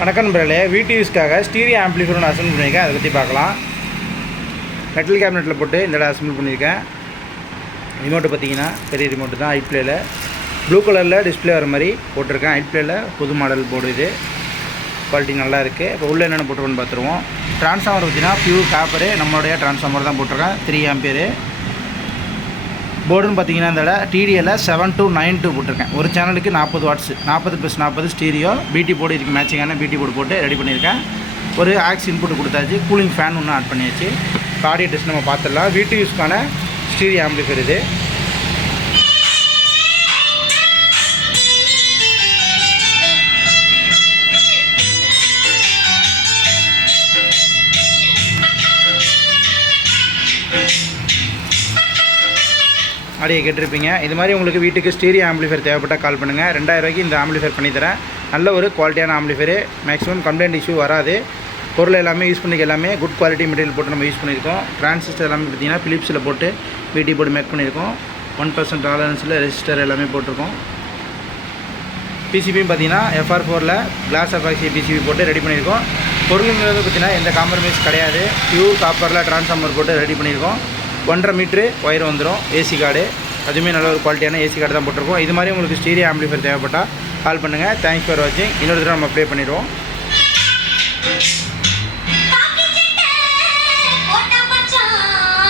வணக்கம் நண்பர்களே, வீட்டு யூஸ்க்காக ஸ்டீரியோ ஆம்பிளிஃபையர் ஒன்று அசம்பிள் பண்ணியிருக்கேன். அதை பற்றி பார்க்கலாம். மெட்டல் கேபினெட்டில் போட்டு இந்த இடம் அசம்பிள் பண்ணியிருக்கேன். ரிமோட்டு பார்த்தீங்கன்னா பெரிய ரிமோட்டு தான். ஐப்ளேயில் ப்ளூ கலரில் டிஸ்பிளே வர மாதிரி போட்டிருக்கேன். ஐப்ளேயில் புது மாடல் போர்டு இது. குவாலிட்டி நல்லா இருக்குது. இப்போ உள்ளே என்னென்ன போட்டுருக்கோன்னு பார்த்துருவோம். ட்ரான்ஸ்ஃபார்மர் பார்த்தீங்கன்னா பியூர் காப்பரு, நம்மளுடைய ட்ரான்ஸ்ஃபார்மர் தான் போட்டிருக்கேன். 3 ஆம்பியரு. போர்டுன்னு பார்த்தீங்கன்னா இந்த டிடிஎல்ல 7292 போட்டிருக்கேன். ஒரு சேனலுக்கு 40 வாட்ஸ், 40+40 ஸ்டீரியோ பிடி போர்டு. இதுக்கு மேட்சிங்கான பிடி போர்டு போட்டு ரெடி பண்ணியிருக்கேன். ஒரு ஆக்ஸ் இன்புட் கொடுத்தாச்சு. கூலிங் ஃபேன் ஒன்று ஆட் பண்ணியாச்சு. ஆடியோ டெஸ்ட் நம்ம பார்த்துடலாம். வீட்டு யூஸ்க்கான ஸ்டீரியோ ஆம்பிளிஃபையர் இது. ஆடியோ கேட்டிருப்பீங்க. இது மாதிரி உங்களுக்கு வீட்டுக்கு ஸ்டீரியோ ஆம்பிளிஃபையர் தேவைப்பட்டால் கால் பண்ணுங்கள். 2000 ரூபாய்க்கு இந்த ஆம்பிளிஃபையர் பண்ணித்தரேன். நல்ல ஒரு குவாலிட்டியான ஆம்பிளிஃபையர். மேக்ஸிமம் கம்ப்ளைண்ட் இஷ்யூ வராது. பொருள் எல்லாமே யூஸ் பண்ணிக்க எல்லாமே குட் குவாலிட்டி மெட்டீரியல் போட்டு நம்ம யூஸ் பண்ணியிருக்கோம். டிரான்சிஸ்டர் எல்லாமே பார்த்தீங்கன்னா பிலிப்ஸில் போட்டு பிடி போர்டு மேக் பண்ணியிருக்கோம். 1% டாலரன்ஸில் ரெஜிஸ்டர் எல்லாமே போட்டிருக்கோம். பிசிபியும் பார்த்தீங்கன்னா FR4ல் கிளாஸ் எஃபாக்சி பிசிபி போட்டு ரெடி பண்ணியிருக்கோம். பொருளுங்கிறது பார்த்தீங்கன்னா எந்த காம்ப்ரமைஸ் கிடையாது. பியூர் காப்பரில் ட்ரான்ஸ்ஃபார்மர் போட்டு ரெடி பண்ணியிருக்கோம். 1.5 மீட்ரு ஒயர் வந்துடும். ஏசி கார்டு அதுவுமே நல்ல ஒரு குவாலிட்டியான ஏசி கார்டு தான் போட்டிருக்கோம். இது மாதிரி உங்களுக்கு ஸ்டீரியோ ஆம்பிளிஃபையர் தேவைப்பட்டால் கால் பண்ணுங்கள். தேங்க்ஸ் ஃபார் வாட்சிங். இன்னொரு தடவை நம்ம ப்ளே பண்ணிடுவோம். போட்ட மச்சான்